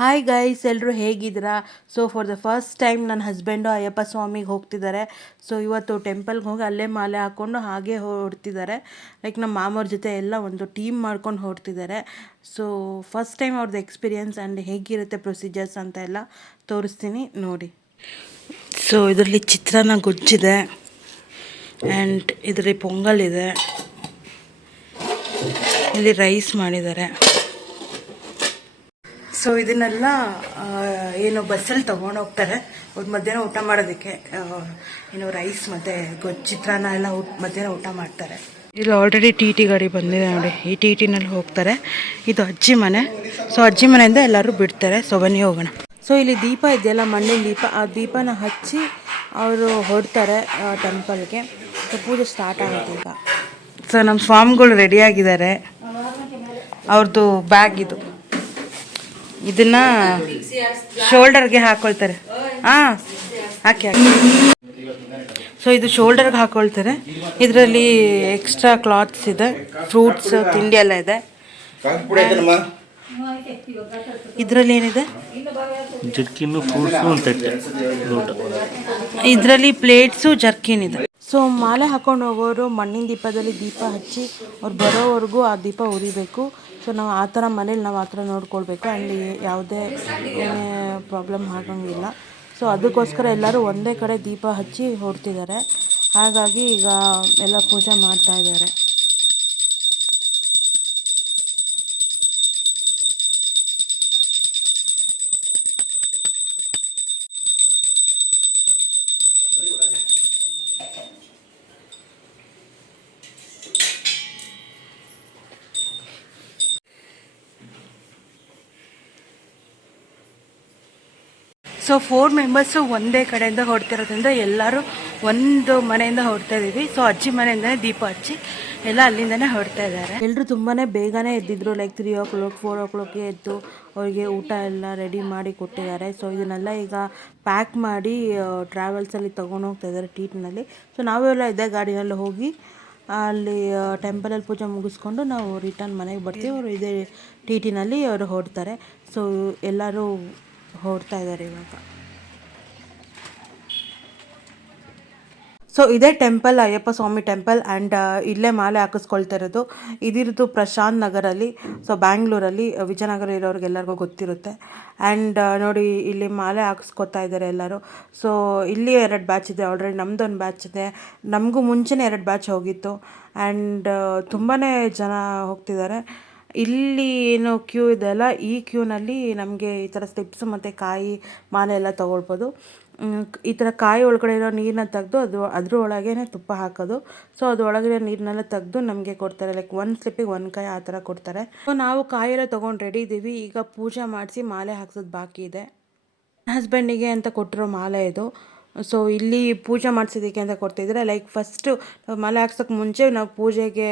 Hi guys, ಎಲ್ಲರೂ ಹೇಗಿದ್ದೀರಾ? So for the first time ನನ್ನ ಹಸ್ಬೆಂಡು ಅಯ್ಯಪ್ಪ ಸ್ವಾಮಿಗೆ ಹೋಗ್ತಿದ್ದಾರೆ. ಸೊ ಇವತ್ತು ಟೆಂಪಲ್ಗೆ ಹೋಗಿ ಅಲ್ಲೇ ಮಾಲೆ ಹಾಕ್ಕೊಂಡು ಹಾಗೆ ಹೊರಡ್ತಿದ್ದಾರೆ. ಲೈಕ್ ನಮ್ಮ ಮಾಮವ್ರ ಜೊತೆ ಎಲ್ಲ ಒಂದು ಟೀಮ್ ಮಾಡ್ಕೊಂಡು ಹೊರಡ್ತಿದ್ದಾರೆ. ಸೊ ಫಸ್ಟ್ ಟೈಮ್ ಅವ್ರದ್ದು ಎಕ್ಸ್ಪೀರಿಯನ್ಸ್ ಆ್ಯಂಡ್ ಹೇಗಿರುತ್ತೆ ಪ್ರೊಸೀಜರ್ಸ್ ಅಂತ ಎಲ್ಲ ತೋರಿಸ್ತೀನಿ ನೋಡಿ. ಸೊ ಇದರಲ್ಲಿ ಚಿತ್ರಾನ್ನ ಗೊಜ್ಜಿದೆ ಆ್ಯಂಡ್ ಇದರಲ್ಲಿ ಪೊಂಗಲ್ ಇದೆ, ಇಲ್ಲಿ ರೈಸ್ ಮಾಡಿದ್ದಾರೆ. ಸೊ ಇದನ್ನೆಲ್ಲ ಏನು ಬಸ್ಸಲ್ಲಿ ತೊಗೊಂಡು ಹೋಗ್ತಾರೆ ಅವ್ರು ಮಧ್ಯಾಹ್ನ ಊಟ ಮಾಡೋದಕ್ಕೆ. ಏನು ರೈಸ್ ಮತ್ತು ಗೊಜ್ಜು ಚಿತ್ರಾನ್ನ ಎಲ್ಲ ಮಧ್ಯಾಹ್ನ ಊಟ ಮಾಡ್ತಾರೆ. ಇಲ್ಲಿ ಆಲ್ರೆಡಿ ಟಿ ಟಿ ಗಾಡಿ ಬಂದಿದೆ ನೋಡಿ, ಈ ಟಿ ಟಿನಲ್ಲಿ ಹೋಗ್ತಾರೆ. ಇದು ಅಜ್ಜಿ ಮನೆ. ಸೊ ಅಜ್ಜಿ ಮನೆಯಿಂದ ಎಲ್ಲರೂ ಬಿಡ್ತಾರೆ. ಸೊ ಬನ್ನಿ ಹೋಗೋಣ. ಸೊ ಇಲ್ಲಿ ದೀಪ ಇದೆಯಲ್ಲ, ಮಣ್ಣಿನ ದೀಪ, ಆ ದೀಪನ ಹಚ್ಚಿ ಅವರು ಹೊರಡ್ತಾರೆ ಟೆಂಪಲ್ಗೆ. ಸೊ ಪೂಜೆ ಸ್ಟಾರ್ಟ್ ಆಗುತ್ತೆ ಈಗ. ಸೊ ನಮ್ಮ ಸ್ವಾಮಿಗಳು ರೆಡಿಯಾಗಿದ್ದಾರೆ. ಅವ್ರದ್ದು ಬ್ಯಾಗ್ ಇದು, ಇದನ್ನ ಶೋಲ್ಡರ್ಗೆ ಹಾಕೊಳ್ತಾರೆ. ಹಾಕಿ. ಸೊ ಇದು ಶೋಲ್ಡರ್ಗೆ ಹಾಕೊಳ್ತಾರೆ. ಇದರಲ್ಲಿ ಎಕ್ಸ್ಟ್ರಾ ಕ್ಲಾತ್ಸ್ ಇದೆ, ಫ್ರೂಟ್ಸ್, ತಿಂಡಿ ಎಲ್ಲ ಇದೆ. ಇದರಲ್ಲಿ ಏನಿದೆ? ಇದರಲ್ಲಿ ಪ್ಲೇಟ್ಸು, ಜರ್ಕಿನ್ ಇದೆ. ಸೊ ಮಾಲೆ ಹಾಕೊಂಡು ಹೋಗೋರು ಮಣ್ಣಿನ ದೀಪದಲ್ಲಿ ದೀಪ ಹಚ್ಚಿ ಅವ್ರು ಬರೋವರೆಗೂ ಆ ದೀಪ ಉರಿಬೇಕು. ಸೊ ನಾವು ಆ ಥರ ಮನೇಲಿ ನಾವು ಆ ಥರ ನೋಡ್ಕೊಳ್ಬೇಕು. ಆ್ಯಂಡ್ ಯಾವುದೇ ಏನೇ ಪ್ರಾಬ್ಲಮ್ ಆಗಂಗಿಲ್ಲ. ಸೊ ಅದಕ್ಕೋಸ್ಕರ ಎಲ್ಲರೂ ಒಂದೇ ಕಡೆ ದೀಪ ಹಚ್ಚಿ ಹೊರಡ್ತಿದ್ದಾರೆ. ಹಾಗಾಗಿ ಈಗ ಎಲ್ಲ ಪೂಜೆ ಮಾಡ್ತಾ ಇದ್ದಾರೆ. ಸೊ 4 ಮೆಂಬರ್ಸು ಒಂದೇ ಕಡೆಯಿಂದ ಹೊರಡ್ತಿರೋದ್ರಿಂದ ಎಲ್ಲರೂ ಒಂದು ಮನೆಯಿಂದ ಹೊರಡ್ತಾ ಇದ್ದೀವಿ. ಸೊ ಅಜ್ಜಿ ಮನೆಯಿಂದನೇ ದೀಪ ಹಚ್ಚಿ ಎಲ್ಲ ಅಲ್ಲಿಂದನೇ ಹೊರಡ್ತಾ ಇದ್ದಾರೆ. ಎಲ್ಲರೂ ತುಂಬಾ ಬೇಗನೆ ಎದ್ದಿದ್ರು. ಲೈಕ್ 3 o'clock 4 o'clockಗೆ ಎದ್ದು ಅವರಿಗೆ ಊಟ ಎಲ್ಲ ರೆಡಿ ಮಾಡಿ ಕೊಟ್ಟಿದ್ದಾರೆ. ಸೊ ಇದನ್ನೆಲ್ಲ ಈಗ ಪ್ಯಾಕ್ ಮಾಡಿ ಟ್ರಾವೆಲ್ಸಲ್ಲಿ ತೊಗೊಂಡು ಹೋಗ್ತಾ ಇದ್ದಾರೆ ಟಿ.ಟಿನಲ್ಲಿ. ಸೊ ನಾವೆಲ್ಲ ಇದ್ದ ಗಾಡಿನಲ್ಲಿ ಹೋಗಿ ಅಲ್ಲಿ ಟೆಂಪಲಲ್ಲಿ ಪೂಜೆ ಮುಗಿಸ್ಕೊಂಡು ನಾವು ರಿಟರ್ನ್ ಮನೆಗೆ ಬರ್ತೀವಿ. ಅವರು ಇದೇ ಟಿ.ಟಿನಲ್ಲಿ ಅವರು ಹೊರಡ್ತಾರೆ. ಸೊ ಎಲ್ಲರೂ ಹೊರಡ್ತಾ ಇದ್ದಾರೆ ಇವಾಗ. ಸೊ ಇದೇ temple, Ayyappa Swamy temple. And ಇಲ್ಲೇ ಮಾಲೆ ಹಾಕಿಸ್ಕೊಳ್ತಾ ಇರೋದು. ಇದಿರೋದು ಪ್ರಶಾಂತ್ ನಗರಲ್ಲಿ. ಸೊ ಬ್ಯಾಂಗ್ಳೂರಲ್ಲಿ, ವಿಜಯನಗರ ಇರೋರಿಗೆಲ್ಲರಿಗೂ ಗೊತ್ತಿರುತ್ತೆ. ಆ್ಯಂಡ್ ನೋಡಿ ಇಲ್ಲಿ ಮಾಲೆ ಹಾಕಿಸ್ಕೊತಾ ಇದ್ದಾರೆ ಎಲ್ಲರೂ. ಸೊ ಇಲ್ಲಿ 2 ಬ್ಯಾಚ್ ಇದೆ ಆಲ್ರೆಡಿ. ನಮ್ಮದೊಂದು ಬ್ಯಾಚ್ ಇದೆ, ನಮಗೂ ಮುಂಚೆನೇ 2 ಬ್ಯಾಚ್ ಹೋಗಿತ್ತು. ಆ್ಯಂಡ್ ತುಂಬಾ ಜನ ಹೋಗ್ತಿದ್ದಾರೆ. ಇಲ್ಲಿ ಏನು ಕ್ಯೂ ಇದೆಯಲ್ಲ, ಈ ಕ್ಯೂನಲ್ಲಿ ನಮಗೆ ಈ ಥರ ಸ್ಟೆಪ್ಸು ಮತ್ತು ಕಾಯಿ ಮಾಲೆ ಎಲ್ಲ ತೊಗೊಳ್ಬೋದು. ಈ ಥರ ಕಾಯಿ ಒಳಗಡೆ ಇರೋ ನೀರನ್ನ ತೆಗೆದು ಅದ್ರ ಒಳಗೇ ತುಪ್ಪ ಹಾಕೋದು. ಸೊ ಅದು ಒಳಗಡೆ ನೀರನ್ನೆಲ್ಲ ತೆಗೆದು ನಮಗೆ ಕೊಡ್ತಾರೆ. ಲೈಕ್ 1 ಸ್ಲಿಪ್ಪಿಗೆ 1 ಕಾಯಿ ಆ ಥರ ಕೊಡ್ತಾರೆ. ಸೊ ನಾವು ಕಾಯಿ ಎಲ್ಲ ತೊಗೊಂಡು ರೆಡಿ ಇದ್ದೀವಿ. ಈಗ ಪೂಜೆ ಮಾಡಿಸಿ ಮಾಲೆ ಹಾಕ್ಸೋದು ಬಾಕಿ ಇದೆ. ಹಸ್ಬೆಂಡಿಗೆ ಅಂತ ಕೊಟ್ಟಿರೋ ಮಾಲೆ ಇದು. ಸೊ ಇಲ್ಲಿ ಪೂಜೆ ಮಾಡಿಸೋದಕ್ಕೆ ಅಂತ ಕೊಡ್ತಿದ್ದಾರೆ. ಲೈಕ್ ಫಸ್ಟು ಮಾಲೆ ಹಾಕ್ಸೋಕ್ಕೆ ಮುಂಚೆ ನಾವು ಪೂಜೆಗೆ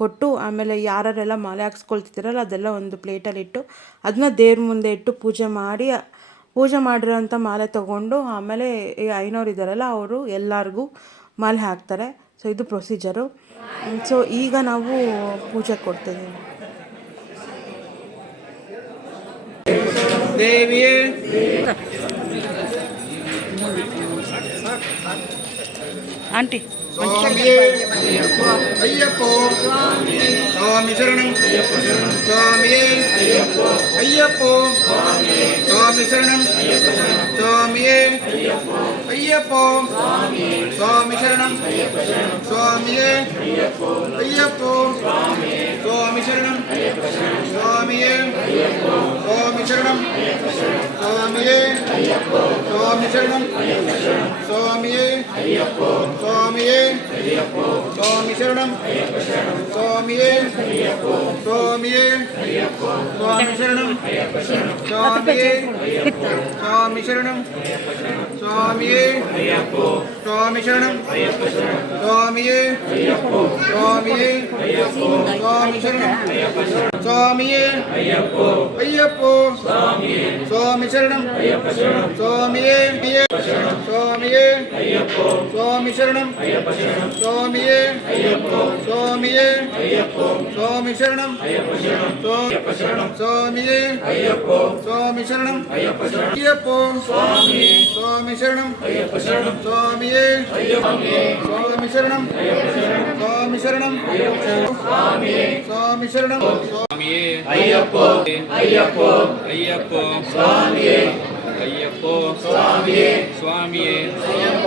ಕೊಟ್ಟು, ಆಮೇಲೆ ಯಾರೆಲ್ಲ ಮಾಲೆ ಹಾಕ್ಸ್ಕೊಳ್ತಿದ್ದೀರಲ್ಲ ಅದೆಲ್ಲ ಒಂದು ಪ್ಲೇಟಲ್ಲಿ ಇಟ್ಟು ಅದನ್ನ ದೇವ್ರ ಮುಂದೆ ಇಟ್ಟು ಪೂಜೆ ಮಾಡಿರೋಂಥ ಮಾಲೆ ತೊಗೊಂಡು ಆಮೇಲೆ ಐನೋರು ಇದ್ದಾರಲ್ಲ ಅವರು ಎಲ್ಲರಿಗೂ ಮಾಲೆ ಹಾಕ್ತಾರೆ. ಸೊ ಇದು ಪ್ರೊಸೀಜರು. ಸೊ ಈಗ ನಾವು ಪೂಜೆ ಕೊಡ್ತಿದ್ದೀವಿ. ಆಂಟಿ ಅಯ್ಯಪ್ಪೋ ಸ್ವಾಮಿ ಶರಣಂ ಸ್ವಾಮಿಯೇ ಅಯ್ಯಪ್ಪೋ ಸ್ವಾಮಿ ಶರಣಂ ಸ್ವಾಮಿಯೇ ಅಯ್ಯಪ್ಪೋ ಸ್ವಾಮಿ ಶರಣಂ ಸ್ವಾಮಿಯೇ ಅಯ್ಯಪ್ಪೋ ಸ್ವಾಮಿ ಶರಣಂ ಸ್ವಾಮಿಯೇ ಸ್ವಾಮಿ ಶರಣಂ ಸ್ವಾಮಿಯೇ ಸ್ವಾಮಿ ಶರಣಂ ಸ್ವಾಮಿಯೇ ಸ್ವಾಮಿಯೇ ಸ್ವಾಮಿ ಶರಣಂ ಸ್ವಾಮಿಯೇ ಸ್ವಾಮಿಯೇ ಸ್ವಾಮಿ ಶರಣಂ ಸ್ವಾಮಿಯೇ ಸ್ವಾಮಿ ಶರಣಂ ಸ್ವಾಮಿಯೇ ಸ್ವಾಮಿ ಶರಣಂ ಸ್ವಾಮಿಯೇ ಸ್ವಾಮಿಯೇ ಸ್ವಾಮಿ ಶರಣಂ ಸ್ವಾಮಿಯೇ ಅಯ್ಯಪ್ಪೋ ಸ್ವಾಮಿ ಶರಣಂ ಸ್ವಾಮಿಯೇ ಸ್ವಾಮಿಯೇ ಸ್ವಾಮಿ ಶರಣಂ ಸ್ವಾಮಿಯೇ ಸ್ವಾಮಿಯೇ ಸ್ವಾಮಿ ಶರಣಂ ಸ್ವಾಮಿಯೇ ಸ್ವಾಮಿ ಶರಣಂ ಅಯ್ಯಪ್ಪ ಸ್ವಾಮಿ ಶರಣಂ ಸ್ವಾಮಿಯೇ ಸ್ವಾಮಿ ಶರಣಂ ಸ್ವಾಮಿ ಶರಣಂ ಸ್ವಾಮಿ ಶರಣಂ ಸ್ವಾಮಿಯೇ ಅಯ್ಯಪ್ಪ ಅಯ್ಯಪ್ಪ ಅಯ್ಯಪ್ಪ ಸ್ವಾಮಿಯೇ ಅಯ್ಯಪ್ಪ ಸ್ವಾಮಿಯೇ ಸ್ವಾಮಿಯೇ ಅಯ್ಯಪ್ಪ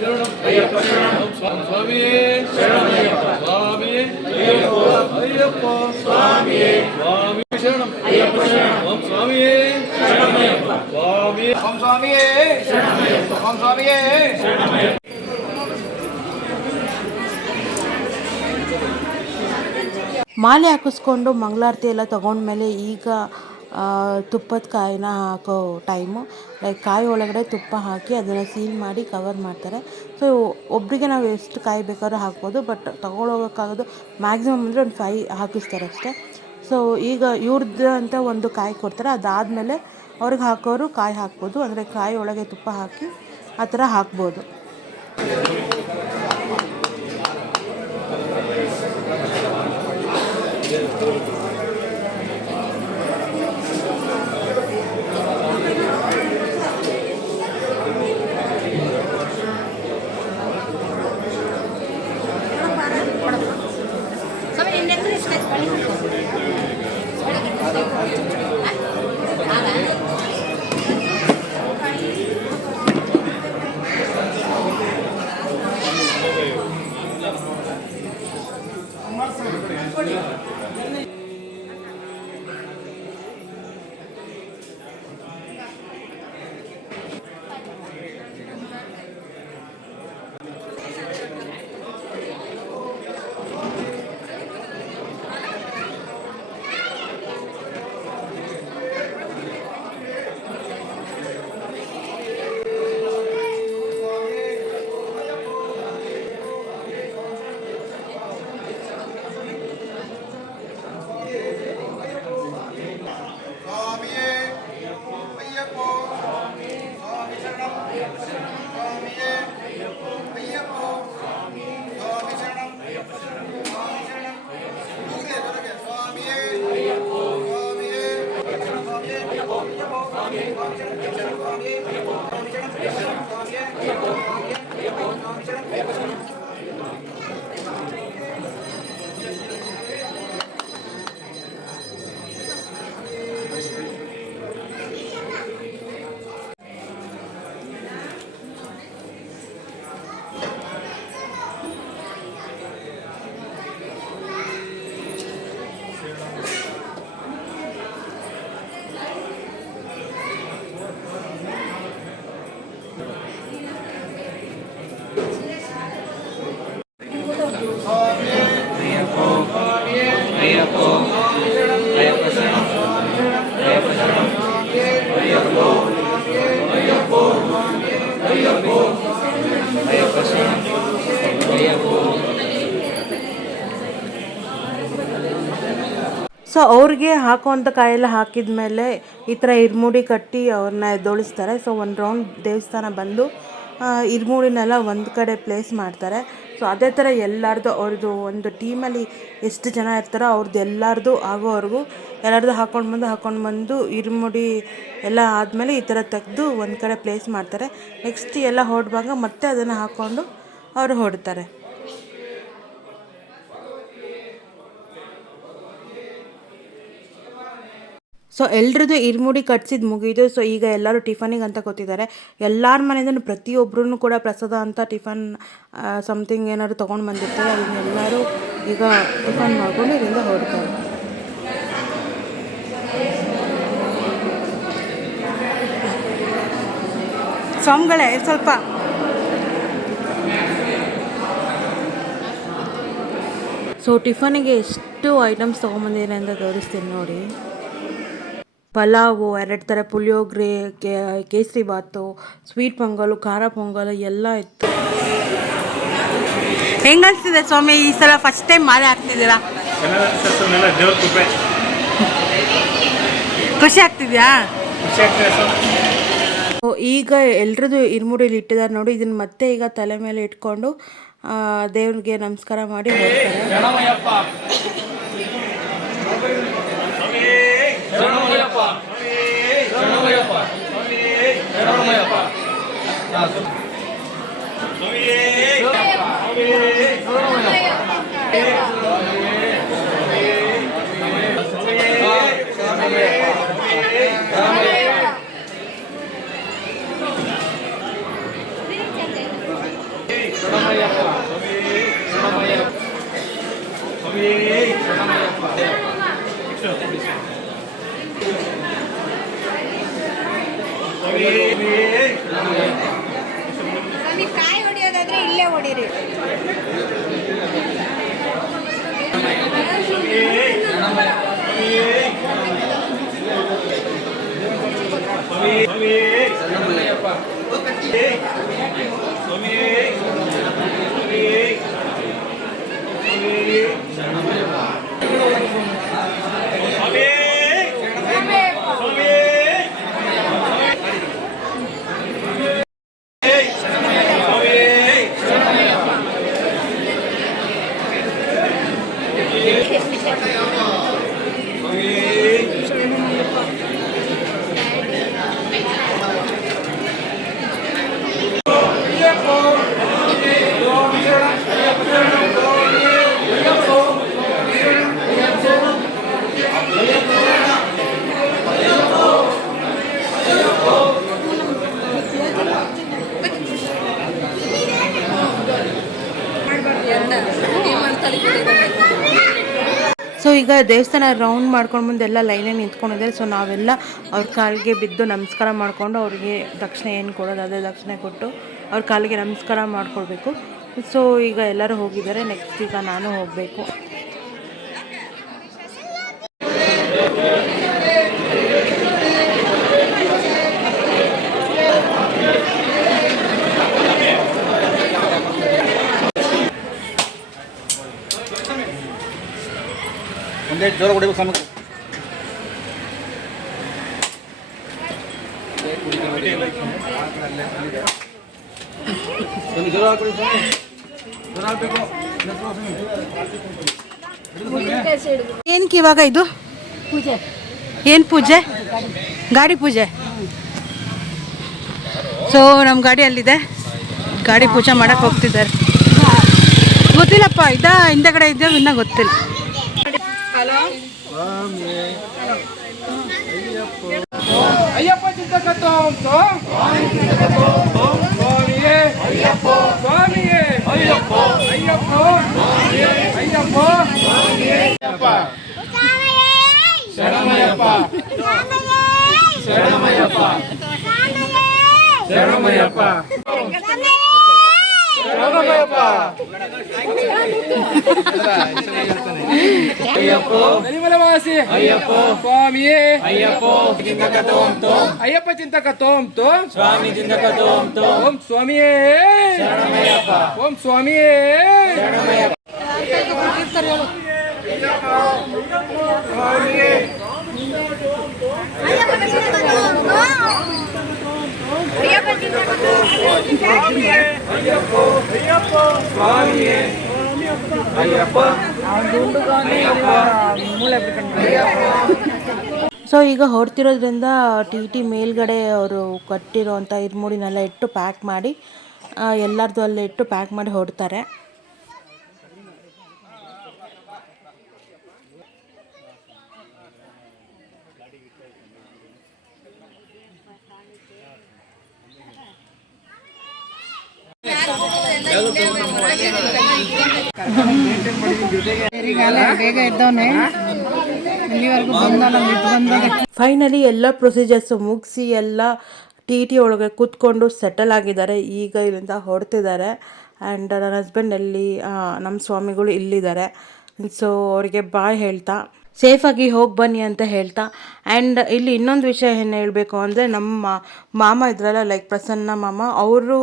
ಶರಣಂ ಅಯ್ಯಪ್ಪ ಶರಣಂ ಸ್ವಾಮಿಯೇ ಶರಣಯ್ಯಪ್ಪ ಸ್ವಾಮಿಯೇ ಅಯ್ಯಪ್ಪ ಅಯ್ಯಪ್ಪ ಸ್ವಾಮಿಯೇ ಸ್ವಾಮಿ ಶರಣಂ ಅಯ್ಯಪ್ಪ ಶರಣಂ ಸ್ವಾಮಿಯೇ ಶರಣಯ್ಯಪ್ಪ ಸ್ವಾಮಿಯೇ ಸ್ವಾಮಿಯೇ ಶರಣಯ್ಯಪ್ಪ ಸ್ವಾಮಿಯೇ ಶರಣಯ್ಯಪ್ಪ. ಮಾಲೆ ಹಾಕಿಸ್ಕೊಂಡು ಮಂಗಳಾರತಿ ಎಲ್ಲ ತೊಗೊಂಡ್ಮೇಲೆ ಈಗ ತುಪ್ಪದ ಕಾಯಿನ ಹಾಕೋ ಟೈಮು. ಲೈಕ್ ಕಾಯಿ ಒಳಗಡೆ ತುಪ್ಪ ಹಾಕಿ ಅದನ್ನು ಸೀಲ್ ಮಾಡಿ ಕವರ್ ಮಾಡ್ತಾರೆ. ಸೊ ಒಬ್ಬರಿಗೆ ನಾವು ಎಷ್ಟು ಕಾಯಿ ಬೇಕಾದ್ರೂ ಹಾಕ್ಬೋದು, ಬಟ್ ತೊಗೊಳೋಗೋಕ್ಕಾಗೋದು ಮ್ಯಾಕ್ಸಿಮಮ್ ಅಂದರೆ ಒಂದು 5 ಹಾಕಿಸ್ತಾರೆ ಅಷ್ಟೇ. ಸೊ ಈಗ ಇವ್ರದ್ದು ಅಂತ ಒಂದು ಕಾಯಿ ಕೊಡ್ತಾರೆ, ಅದಾದಮೇಲೆ ಅವ್ರಿಗೆ ಹಾಕೋರು ಕಾಯಿ ಹಾಕ್ಬೋದು, ಅಂದರೆ ಕಾಯಿ ಒಳಗೆ ತುಪ್ಪ ಹಾಕಿ ಆ ಥರ ಹಾಕ್ಬೋದು. ಸೊ ಅವ್ರಿಗೆ ಹಾಕುವಂಥ ಕಾಯೆಲ್ಲ ಹಾಕಿದ ಮೇಲೆ ಈ ಥರ ಇರ್ಮುಡಿ ಕಟ್ಟಿ ಅವ್ರನ್ನ ಎದ್ದೊಳಿಸ್ತಾರೆ. ಸೊ ಒಂದು ರೌಂಡ್ ದೇವಸ್ಥಾನ ಬಂದು ಇರ್ಮುಡಿನೆಲ್ಲ ಒಂದು ಕಡೆ ಪ್ಲೇಸ್ ಮಾಡ್ತಾರೆ. ಸೊ ಅದೇ ಥರ ಎಲ್ಲರದು ಅವ್ರದ್ದು ಒಂದು ಟೀಮಲ್ಲಿ ಎಷ್ಟು ಜನ ಇರ್ತಾರೋ ಅವ್ರದ್ದು ಎಲ್ಲರದು ಆಗೋವರೆಗೂ ಎಲ್ಲರದು ಹಾಕ್ಕೊಂಡು ಬಂದು ಇರ್ಮುಡಿ ಎಲ್ಲ ಆದಮೇಲೆ ಈ ಥರ ತೆಗೆದು ಒಂದು ಕಡೆ ಪ್ಲೇಸ್ ಮಾಡ್ತಾರೆ. ನೆಕ್ಸ್ಟ್ ಎಲ್ಲ ಹೊರಡುವಾಗ ಮತ್ತೆ ಅದನ್ನು ಹಾಕ್ಕೊಂಡು ಅವರು ಹೊರಡ್ತಾರೆ. ಸೊ ಎಲ್ರದ್ದು ಇರ್ಮುಡಿ ಕಟ್ಸಿದ್ದು ಮುಗಿದು. ಸೊ ಈಗ ಎಲ್ಲರೂ ಟಿಫನಿಗೆ ಅಂತ ಕೂತಿದ್ದಾರೆ. ಎಲ್ಲರ ಮನೆಯಿಂದಲೂ ಪ್ರತಿಯೊಬ್ಬರೂ ಕೂಡ ಪ್ರಸಾದ ಅಂತ ಟಿಫನ್ ಸಮಥಿಂಗ್ ಏನಾದ್ರು ತೊಗೊಂಡು ಬಂದಿರ್ತಾರೆ. ಅದನ್ನ ಎಲ್ಲರೂ ಈಗ ಟಿಫನ್ ಮಾಡ್ಕೊಂಡು ಇದರಿಂದ ಹೊರಡ್ತಾರೆ. ಸ್ವಾಮಿಗಳೇ ಸ್ವಲ್ಪ ಸೊ ಟಿಫನಿಗೆ ಎಷ್ಟು ಐಟಮ್ಸ್ ತೊಗೊಂಬಂದಿದ್ದಾರೆ ಅಂತ ತೋರಿಸ್ತೀನಿ ನೋಡಿ. ಪಲಾವು, 2 ಥರ ಪುಳಿಯೋಗರೆ, ಕೇಸರಿ ಬಾತು, ಸ್ವೀಟ್ ಪೊಂಗಲು, ಖಾರ ಪೊಂಗಲು ಎಲ್ಲ ಇತ್ತು. ಹೆಂಗನ್ಸ್ತಿದೆ ಸ್ವಾಮಿ ಈ ಸಲ ಫಸ್ಟ್ ಟೈಮ್ ಮಾಲೆ ಹಾಕ್ತಿದ್ದೀರಾ? ಖುಷಿ ಆಗ್ತಿದ್ಯಾ? ಈಗ ಎಲ್ರದ್ದು ಇರ್ಮುಡಿಲಿ ಇಟ್ಟಿದ್ದಾರೆ ನೋಡಿ. ಇದನ್ನ ಮತ್ತೆ ಈಗ ತಲೆ ಮೇಲೆ ಇಟ್ಕೊಂಡು ದೇವ್ರಿಗೆ ನಮಸ್ಕಾರ ಮಾಡಿ ಹೋಗ್ತಾರೆ. ಶರಣಮಯ್ಯಪ್ಪ ಶರಣಮಯ್ಯಪ್ಪ ಶರಣಮಯ್ಯಪ್ಪ ಶರಣಮಯ್ಯಪ್ಪ ಕಾಯಿ ಹೊಡಿಯೋದಾದ್ರೆ ಇಲ್ಲೇ ಹೊಡೀರಿ. ಸೊ ಈಗ ದೇವಸ್ಥಾನ ರೌಂಡ್ ಮಾಡ್ಕೊಂಡು ಮುಂದೆಲ್ಲ ಲೈನೇ ನಿಂತ್ಕೊಂಡಿದ್ದಾರೆ. ಸೊ ನಾವೆಲ್ಲ ಅವ್ರ ಕಾಲಿಗೆ ಬಿದ್ದು ನಮಸ್ಕಾರ ಮಾಡಿಕೊಂಡು ಅವ್ರಿಗೆ ದಕ್ಷಿಣೆ ಏನು ಕೊಡೋದು ಅದೇ ದಕ್ಷಿಣೆ ಕೊಟ್ಟು ಅವ್ರ ಕಾಲಿಗೆ ನಮಸ್ಕಾರ ಮಾಡ್ಕೊಳ್ಬೇಕು. ಸೊ ಈಗ ಎಲ್ಲರೂ ಹೋಗಿದ್ದಾರೆ. ನೆಕ್ಸ್ಟ್ ಈಗ ನಾನು ಹೋಗಬೇಕು. ಒಂದೇ ಜೋರ ಹೊಡಿಬೇಕು ಸ್ವಾಮಿ. ಜೋರ ಹಾಕೊಳ್ಳಿ ಸ್ವಾಮಿ. ಜೋರ ಹಾಕಬೇಕು. ಏನಕ್ಕೆ ಇವಾಗ ಇದು ಪೂಜೆ? ಏನು ಪೂಜೆ? ಗಾಡಿ ಪೂಜೆ. ಸೊ ನಮ್ಮ ಗಾಡಿ ಅಲ್ಲಿದೆ. ಗಾಡಿ ಪೂಜೆ ಮಾಡಕ್ಕೆ ಹೋಗ್ತಿದ್ದಾರೆ. ಗೊತ್ತಿಲ್ಲಪ್ಪ, ಹಿಂದೆಗಡೆ ಇದ್ದೇವೆ, ಇನ್ನೂ ಗೊತ್ತಿಲ್ಲ. ಅಯ್ಯಪ್ಪ ಚಿಂತಕತ್ತೋ ಸ್ವಾಮಿಯೇ ಅಯ್ಯಪ್ಪ ಸ್ವಾಮಿಯೇ ಅಯ್ಯಪ್ಪ ಅಯ್ಯಪ್ಪ ಅಯ್ಯಪ್ಪ ಶರಣಮಯ್ಯಪ್ಪ ಶರಣಮಯ್ಯಪ್ಪ ಶರಣಮಯ್ಯಪ್ಪ ಶರಣಮಯ್ಯಪ್ಪ ಅಯ್ಯಪ್ಪ ಮರಿಮಲವಾಸಿ ಅಯ್ಯಪ್ಪ ಸ್ವಾಮಿಯೇ ಅಯ್ಯಪ್ಪ ಚಿಂತಕತೋಂತೋ ಅಯ್ಯಪ್ಪ ಚಿಂತಕತೋಂತೋ ಸ್ವಾಮಿ ಚಿಂತಕತೋಂತೋ ಓಂ ಸ್ವಾಮಿಯೇ ಶರಣಮಯ್ಯಪ್ಪ ಓಂ ಸ್ವಾಮಿಯೇ ಶರಣಮಯ್ಯಪ್ಪ ಸ್ವಾಮಿಯೇ ಸೊ ಈಗ ಹೊರಡ್ತಿರೋದ್ರಿಂದ ಟಿ ಮೇಲ್ಗಡೆ ಅವರು ಕಟ್ಟಿರೋಂಥ ಇರ್ಮುಡಿನೆಲ್ಲ ಇಟ್ಟು ಪ್ಯಾಕ್ ಮಾಡಿ ಎಲ್ಲರದ್ದು ಅಲ್ಲೇ ಇಟ್ಟು ಪ್ಯಾಕ್ ಮಾಡಿ ಹೊರಡ್ತಾರೆ. ಬೇಗ ಇದ್ದವನೇ ಇಲ್ಲಿವರೆಗೂ ಫೈನಲಿ ಎಲ್ಲ ಪ್ರೊಸೀಜರ್ಸ್ ಮುಗಿಸಿ ಎಲ್ಲ ಟಿ ಒಳಗೆ ಕೂತ್ಕೊಂಡು ಸೆಟಲ್ ಆಗಿದ್ದಾರೆ. ಈಗ ಇಲ್ಲಿಂದ ಹೊರಡ್ತಿದ್ದಾರೆ. ಆ್ಯಂಡ್ ನನ್ನ ಹಸ್ಬೆಂಡ್ ಎಲ್ಲಿ ನಮ್ಮ ಸ್ವಾಮಿಗಳು ಇಲ್ಲಿದ್ದಾರೆ. ಸೊ ಅವರಿಗೆ ಬಾಯ್ ಹೇಳ್ತಾ ಸೇಫಾಗಿ ಹೋಗಿ ಬನ್ನಿ ಅಂತ ಹೇಳ್ತಾ. ಆ್ಯಂಡ್ ಇಲ್ಲಿ ಇನ್ನೊಂದು ವಿಷಯ ಏನು ಹೇಳಬೇಕು ಅಂದರೆ, ನಮ್ಮ ಮಾಮ ಇದ್ರಲ್ಲ, ಲೈಕ್ ಪ್ರಸನ್ನ ಮಾಮ, ಅವರು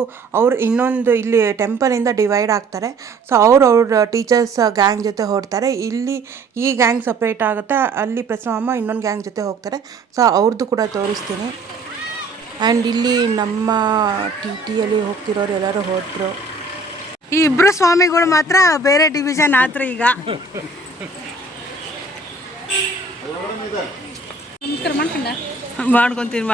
ಇನ್ನೊಂದು ಇಲ್ಲಿ ಟೆಂಪಲಿಂದ ಡಿವೈಡ್ ಆಗ್ತಾರೆ. ಸೊ ಅವ್ರ ಟೀಚರ್ಸ್ ಗ್ಯಾಂಗ್ ಜೊತೆ ಹೊರಡ್ತಾರೆ. ಇಲ್ಲಿ ಈ ಗ್ಯಾಂಗ್ ಸಪ್ರೇಟ್ ಆಗುತ್ತೆ. ಅಲ್ಲಿ ಪ್ರಸನ್ನ ಮಾಮ ಇನ್ನೊಂದು ಗ್ಯಾಂಗ್ ಜೊತೆ ಹೋಗ್ತಾರೆ. ಸೊ ಅವ್ರದ್ದು ಕೂಡ ತೋರಿಸ್ತೀನಿ. ಆ್ಯಂಡ್ ಇಲ್ಲಿ ನಮ್ಮ ಟಿಯಲ್ಲಿ ಹೋಗ್ತಿರೋರು ಎಲ್ಲರೂ ಹೋದರು. ಈ ಇಬ್ಬರು ಸ್ವಾಮಿಗಳು ಮಾತ್ರ ಬೇರೆ ಡಿವಿಷನ್ ಆದ್ರು ಈಗ. ನಮಸ್ಕಾರ ಮಾಡ್ಕೊಂಡ ಮಾಡ್ಕೊತೀನಿ